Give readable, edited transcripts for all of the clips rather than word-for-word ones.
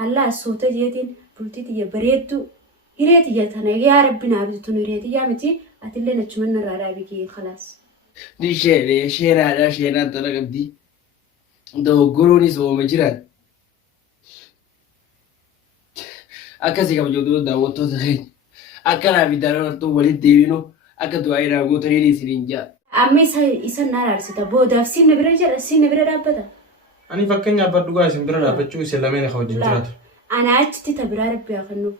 الله الصوت جيتين بلتي يا بريتو هريتي يا تنا يا ربنا عبدتون هريتي يا متي أتلي نتمنى رأيك خلاص دي شيء شيء هذا شيء نادر قبدي ده قروني سو مجرد أكاسي كم جودو ده وتو ده أكنا بيدارنا تو وليد دينو أكتو أينا قوتو هني سرينجا أمي إسا نار أرسيتا بودا في سين برجر سين برا بدا أنا فكرني أبغى دوغا سيمبرا بتشوف سلامين خوجي جرات أنا أجتي تبرا ربي أخنو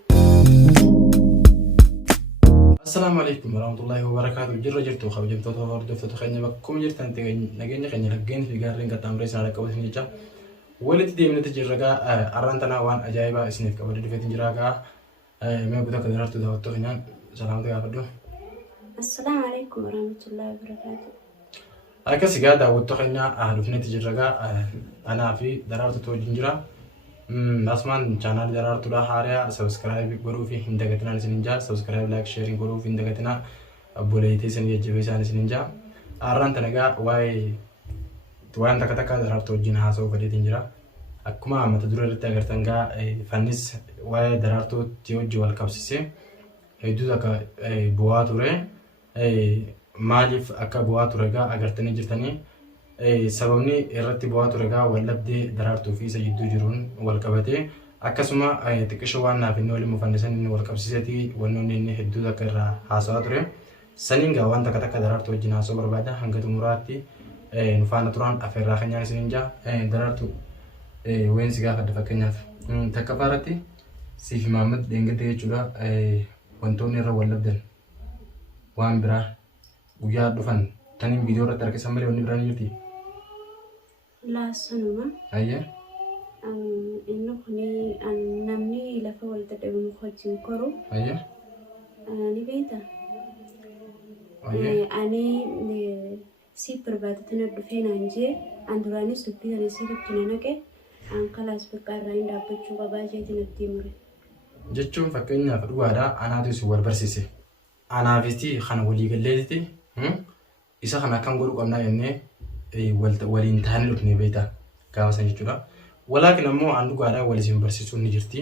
السلام عليكم ورحمة الله وبركاته جرجرتو خوجمتو تور دفتو خيني بكم جرتان نجيني خيني لجين في قارين كتامريس على كوس نيجا ولدي دي من تجرجا أرانتنا وان أجايبا إسنيف كبر دي فتن جراجا ما بدو كدرت دوتو هنا سلام عليكم السلام عليكم ورحمة الله وبركاته أكاسي قاعد دوتو خينا أهلفني تجرجا أنا في درارة تو جنجرا أسمان channel درارة تولا هاريا سبسكرايب برو في هندقتنا نسنجا سبسكرايب لايك شيرين برو في هندقتنا أبوليتي سنجا جبيسان نسنجا أران تنجا واي توان تكتكا درارة توجين هاسو فدي تنجرا أكما ما تدرو رتا غرتنجا فنس واي درارة تيوجي والكابسيسي هيدو تكا بواتوري مالف أكا بواتوريغا أغرتني جرتني sababni irratti bu'aa ture gaa wallabdee daraartuu fi isa jidduu jiruun wal qabatee akkasuma xiqqisho waan naaf inni waliin mufannisan inni wal qabsiisetii wannoonni inni hedduu takka irraa haasawaa ture saniin gaa waan takka takka daraartuu wajjin haasoo barbaada hanga xumuraatti nu faana turaan afeerraa keenyaan isiniin jaa daraartuu weensi gaafadha fakkeenyaaf takka faaratti siif Maamad Dheengate jechuudha wantoonni irra wallabdan waan biraa guyyaa dhufan taniin viidiyoo irratti harkisan malee wanni biraan jirti. لا سنوما أيه إنه خني نمني لفه ولد ابن خوجين كرو أيه أنا بيتا أيه أنا سيبر بعد تندفين عنجي عندوراني سبتي أنا سيبر تنانك أن خلاص بكارين دابت شو باباجي تنديمري jechuun fakkeenyaaf dhugaadha anaatu si wal barsiise anaafiti kana walii galleeti isa kana kan godhu qabnaa jennee waliin taane dhufnee beektaa gaafa san jechuudha. Walaakin ammoo aan dhugaadhaa waliin barsiisuun ni jirti.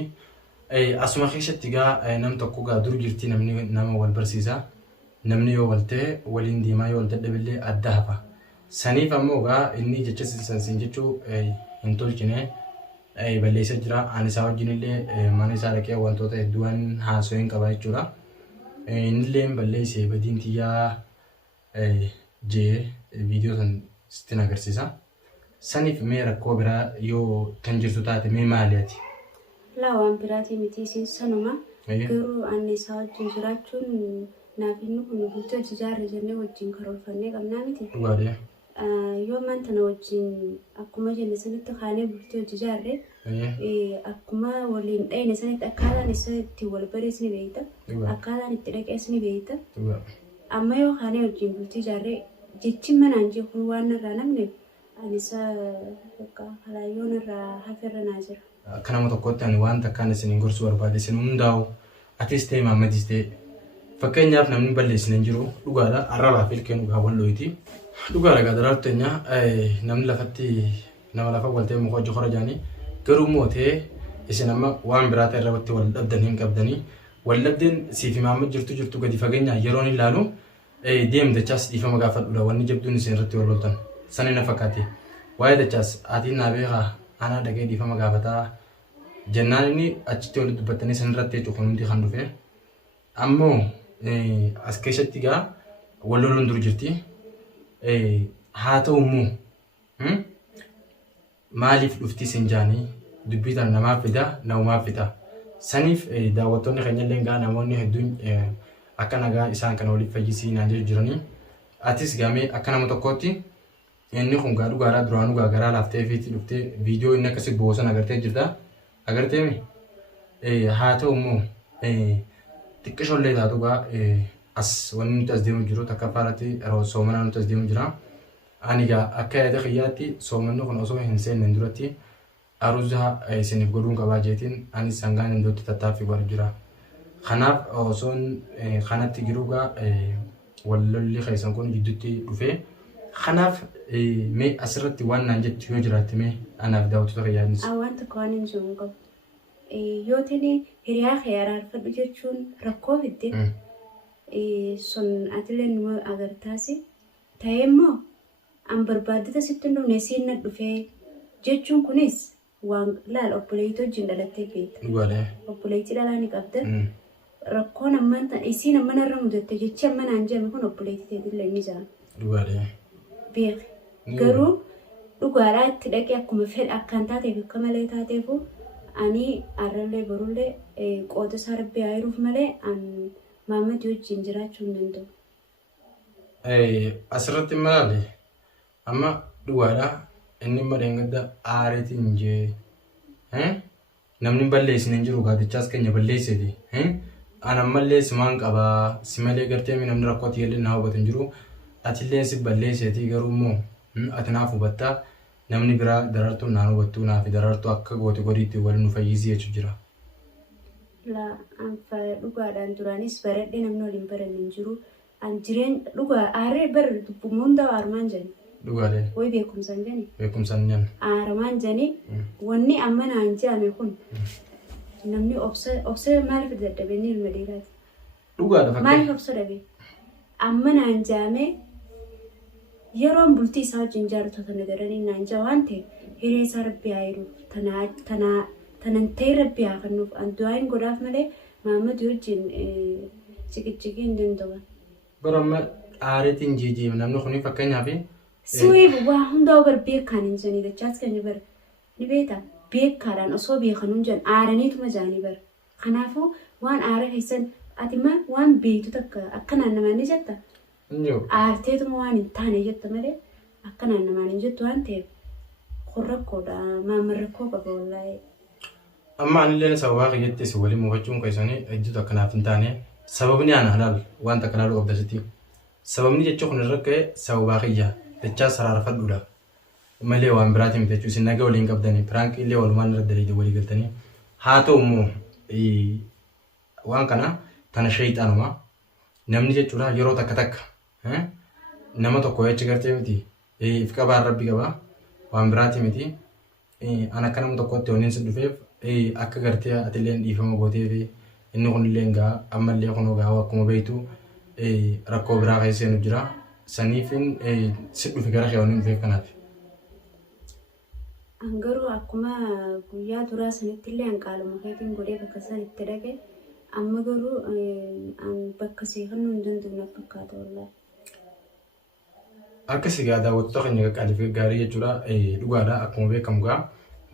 Asuma keessatti gaa nam tokko gaa dur jirti namni nama wal barsiisa. Namni yoo wal ta'e waliin deemaa yoo wal dadhabillee adda hafa. Saniif ammoo gaa inni jecha sin jechuu hin tolchine balleessa jira. Ani isaa wajjin illee mana isaa dhaqee wantoota hedduun haasoo hin qaba jechuudha. Innillee balleessee badiin tiyyaa jee viidiyoo san sitti agarsiisa. Saniif mee rakkoo biraa yoo kan jirtu taate mee maaliyaati? لا وان براتي متيسين سنوما قروا أني ساوت جنجراتون نافينو كنو بلتو ججار جنة وجين كارول فني قمنا متي واريا يوم أنت نوجين أكما جنة سنة تخاني بلتو ججار أكما ولين أي نسنة أكالا نسنة تيوال بريس نبيتا أكالا نترك اسني بيتا أما يو خاني وجين بلتو ججار جيتشي من أنجي خلوانا رانمني أنسا خلا يون را حفر ناجر kanama tokkotti ani waan takkaan isin gorsuu barbaade isin hundaa'u atis ta'e Maamadis ta'e fakkeenyaaf namni balleessin hin jiru dhugaadha arrabaa fi ilkeen dhugaa wallooti dhugaadha gaadaraatu teenya namni lafatti nama lafa walta'e muka hojii hora jaanii garuu mootee isin amma waan biraa ta'e irratti wal dhabdan hin qabdanii wal dhabdeen siifi Maamad jirtu gadi fageenyaa yeroon ilaalu deemdachaas dhiifama gaafadhuudha wanni jabduun isin irratti wal loltan sani na fakkaate waa'ee dachaas aatiin naa beekaa ana dhagee dhiifama gaafataa jennaan inni achitti walitti dubbattanii san irratti jechuun hundi kan dhufe ammoo as keessatti gaa wal loluun dur jirti haa ta'u immoo maaliif dhufti isin jaanii dubbii tana namaaf fida namumaaf fida saniif daawwattoonni keenya illee gaa namoonni hedduun akka nagaa isaan kana waliif fayyisii naan jiranii atis gaamee akka nama tokkootti inni kun gaa dhugaadhaa duraanuu gaa garaa laaftee fiitti dhuftee viidiyoo inni akkasii boosan agartee jirta agartee haa ta'u immoo xiqqishoollee taatu gaa as wanni nuti as deemu jiru takka faarratti soomanaa nuti as deemu jira ani gaa akka yaada kiyyaatti soomanni kun osoo hin seenne duratti aruuza isiniif godhuun qabaa jeetiin anis sangaan indootti tattaaffii godhu jira kanaaf osoon kanatti jiru gaa wallolli keessan kun gidduutti dhufee kanaaf mee asirratti waan naan jettu yoo jiraatte mee anaaf daawwattoota kiyyaadnis. Awwaanta kawaan hin jiru qabu. yoo ta'e hiriyaa kee araarfadhu jechuun rakkoo fidde sun atilee numa agartaasi ta'ee immoo an barbaaddata sitti dhufne siin na dhufee jechuun kunis waan laal obboleetti wajjin dhalattee beekta. Obboleetti dhalaa ni qabda. Rakkoon ammaan ta'an isiin amman irra mudatte jechi amman aan jedhame kun obboleetti ta'etillee ni jira. Beek garuu dhugaadhaa itti dhaqee akkuma fedha akkaan taateef akka malee taateefu ani arrallee barullee qooda isaa rabbi haayiruuf malee an maammatti wajjin jiraachuu hin danda'u. Asirratti maali? Amma dhugaadhaa inni madeengadda aareetiin jee namni balleessin hin jiru gaatichaas keenya balleessiti. An ammallee simaan qabaa si malee gartee namni rakkootti illee na hubatu hin jiru. Atillee si balleessiti garuu immoo ati naaf hubattaa namni biraa daraartuun naan hubattuu naafi daraartuu akka gooti godiitti wal nu fayyisii jechuun jira. Dhugaadhaan duraanis baradhee namni waliin baran hin jiru. An jireenya dhugaa aaree bara dubbumuu hundaa armaan jedhani. Dhugaalee. Way beekumsaan jedhani. Beekumsaan jedhani. Armaan jedhani wanni amma naan jedhame kun namni obsa maaliif dadhabee ni ilma dheeraati. Dhugaadha fakkeenya. Maaliif obsa dhabee? Amma naan jedhame yeroon bultii isaa wajjin jaarratu kana daranii naan jedha waan ta'eef hiree isaa rabbi haa hiruuf tanan ta'e rabbi haa kennuuf an du'aa hin godhaaf malee maammatti wajjin ciqicciqii hin danda'an. Bara amma aareetiin jiijiima namni kun fakkeenyaaf. Siwee waa hundaa bar beekaan hin jedhanii dachaas kan bara ni beektaa beekaadhaan osoo beekan hin jedhan aaraniituma jaanii bara. Kanaafuu waan aara keessan ati maal waan beektu takka akkanaan namaan ni jetta. Aarteetuma waan hin taane jetta malee akkanaan namaan hin jettu waan ta'eef kun rakkoodha maamma rakkoo qaba wallaa'ee. Amma anillee sababaa kiyyatti si waliin muufachuun keessanii ejjitu akkanaaf hin taane sababni ana halaal waan takka laaluu qabda sitti. Sababni jechuun kun irra ka'e sababaa kiyyaa dachaa saraarfadhuudha. Malee waan biraatiin bitachuu isin nagaa waliin qabdanii piraank illee walumaan irra daleedii walii galtanii haa ta'u immoo waan kana tana shayxaanuma namni jechuudha yeroo takka takka nama tokko jecha gartee miti if qabaan rabbi qabaa waan biraatii miti an akka nama tokkotti waniin si dhufeef akka gartee atilleen dhiifama gooteef inni kunillee gaa ammallee kunoo gaa akkuma beektu rakkoo biraa keessee jira saniifin si dhufe gara kee waniin dhufeef kanaaf. Garuu akkuma guyyaa duraa sanitti illee hanqaaluma keetiin godhee bakka isaan itti dhaqe amma garuu bakka seefannoo hin danda'u na fakkaata wallaahi. Akka sigaa daawwattoota keenya qaqqaaliif gaarii jechuudha dhugaadha akkuma beekamu gaa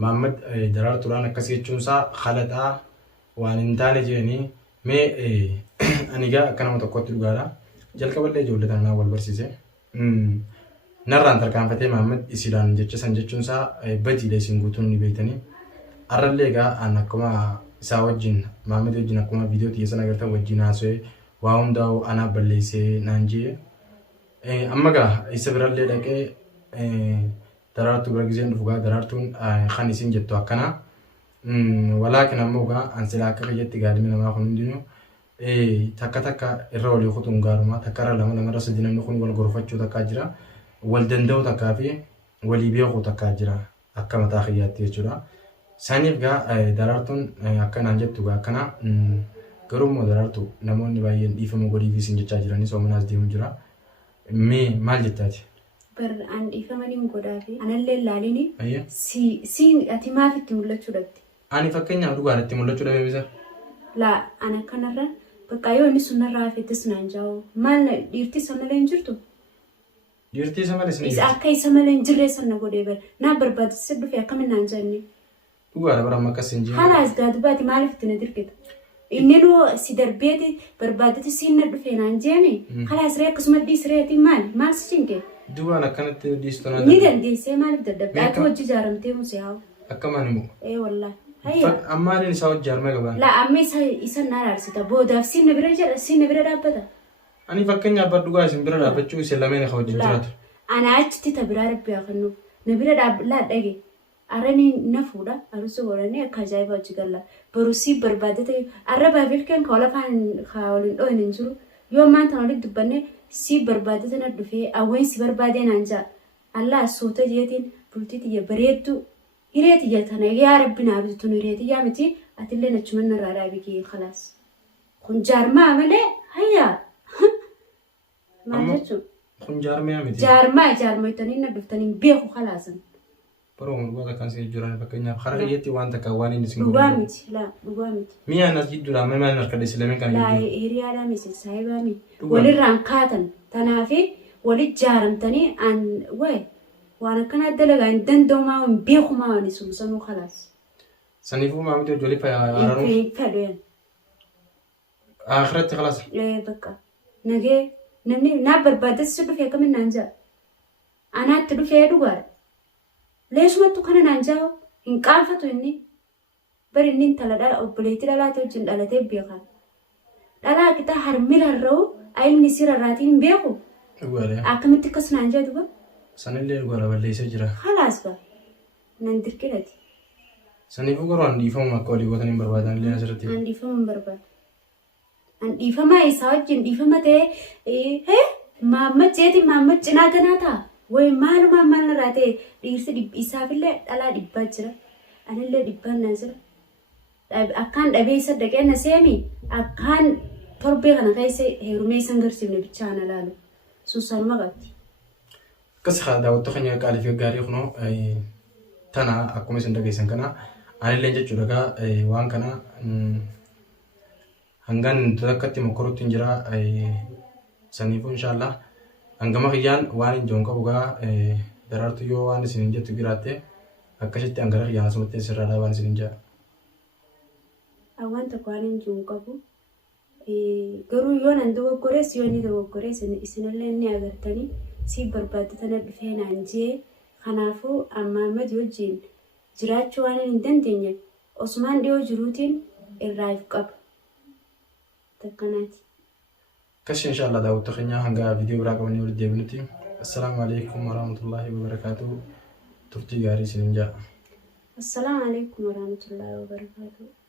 Maammad daraartuudhaan akkasii jechuunsaa halaxaa waan hin taane jedhanii mee ani gaa akka nama tokkotti dhugaadha jalqaballee ijoollee tanaa wal barsiise. Narraan tarkaanfatee Maammad isiidhaan jecha san jechuunsaa badiilee isin guutuun ni beektanii. Arrallee gaa an akkuma isaa wajjin Maammad wajjin akkuma viidiyoo xiyyeessan agartan wajjin haasa'ee waa hundaa'u anaa balleessee naan jee. Amma gaa isa birallee dhaqee daraartuu bira giseen dhufu gaa daraartuun kan isin jettu akkana. Walaakin ammoo gaa an silaa akka fayyatti gaadhimi namaa kun hundinuu takka takka irra walii kutuun gaaruma takka irra lama lamarra sadii namni kun wal gorfachuu takkaa jira. Wal danda'u takkaa fi walii beekuu takkaa jira akka mataa kiyyaatti jechuudha. Saniif gaa daraartuun akkanaan jettu gaa akkana garuu immoo daraartuu namoonni baay'een dhiifama godhiif isin jechaa jiranii soomunaas deemu jira. Mee maal jettaati? An dhiifamanii godhaafi anallee ilaalini siin ati maaf itti mul'achuu dhabde? Ani fakkeenyaaf dhugaan itti mul'achuu dhabee bisa? Laa ana kanarra bakka yoo inni sunarraa hafettis naan jaa'u maal dhiirti isa malee hin jirtu? Dhiirti isa malee sin jirtu? Akka isa malee hin jirre sana godhee bara naa barbaadisi dhufe akkamiin naan jaanne? Dhugaadha bara amma akkas hin jiru. Halaas gaadbaati maaliif itti na dirqita? Inni nuu si darbeeti barbaadati siin na dhufe naan jeeme halaas ree akkasuma dhiisreeti maal si cinqee? Dhugaan akkanatti dhiistu naan ni dandeessee maaliif dadhabde? Ati hojii ijaaramtee musee haa? Akkamaan immoo? Wallaahi. Ammaan isaa hojii jaarmee qabaan? Laa amma isa na araarsita boodaaf siin na bira jedha siin na bira dhaabbata. Ani fakkeenyaaf bar dhugaa isin bira dhaabbachuu isin lameen akka hojii jiraatu. Ana achitti ta biraa rabbi haa kennuuf na bira laa dhage arranii na fuudha arusuu godhanii akka ajaa'iba hojii galla barusii barbaadate arrabaa bilkeen ka walafaan waliin dho'in hin jiru yoo maanta walitti dubbanne si barbaadate na dhufee awween si barbaadee naan ja'a allaa soota jeetiin bultii xiyya bareeddu هريتي جاتنا يا ربنا بتون هريتي يا متي أتلي نتشمن الرأي بيجي خلاص كن جارما ملء هيا ما جتشو كن جارما متي جارما يتنين ندفتنين بيخو خلاصا برو مربوطة كان سيجوران بكنيا خرجيتي وانت كواني نسمع دوامتي لا دوامتي ميا ناس جد لا ما نركض إسلامي كان لا يجي هريا لا ميسي سايباني وللران كاتن تنافي وللجارم تاني عن وين وانا كان ادلغا عندن دوما بيخو ما نسمع سنو خلاص سنيفو ما متى جولي في عرارو فعليا آخرت خلاص إيه بقى نجى نمني نابر بعد سدو فيها كم نانجا أنا تدو فيها دوغار ليش ما تكون نانجا إن كان فتو إني برينين تلا أو بليتي لا توجد لا تبيها لا كتا هرميل هرو أي من يصير راتين بيهو أكمل تكس نانجا دوغا سنلي الغرا بلي سجرا خلاص بقى نندر كلتي سنيفو غرا عندي فهم أقولي وثنين بربادان لين سرتي عندي فهم برباد عندي فهم إيساج عندي فهم تة إيه ماما جيتي ماما جنا كنا تا وين مالو ماما نراتي ريس دي إيساف اللي على دي بجرا أنا اللي دي بان نزرا أكان أبي صدق أنا سامي أكان تربي أنا كيسة هيرومي سانغر سيبني بتشانا لالو سوسان مغتي كس خادا وتخني قال في غاري خنو أي تنا أكو مسند كيسن كنا أنا اللي جت جرا وان كنا هنغان تذكرتي مكروت تنجرا سنيفو إن شاء الله هنغما خيان وان جونكا بوغا درارتو يو وان سننجا تبيراتي أكشتي أنغرا خيان سمتي سرادا وان سننجا أوان تقوانين جونكا بو garuu yoon an dogoggorees yoo inni dogoggorees isinillee inni agartanii si barbaaddatana dhufee naan jee kanaafuu Mahammad wajjin jiraachuu waan hin dandeenye Osmaan dhiyoo jiruutiin irraa if qaba takkanaati. كش إن شاء الله داود تخنيا هنگا فيديو براك وني ولد جبنتي السلام عليكم ورحمة الله وبركاته ترتي غاري سنجا السلام عليكم ورحمة الله وبركاته.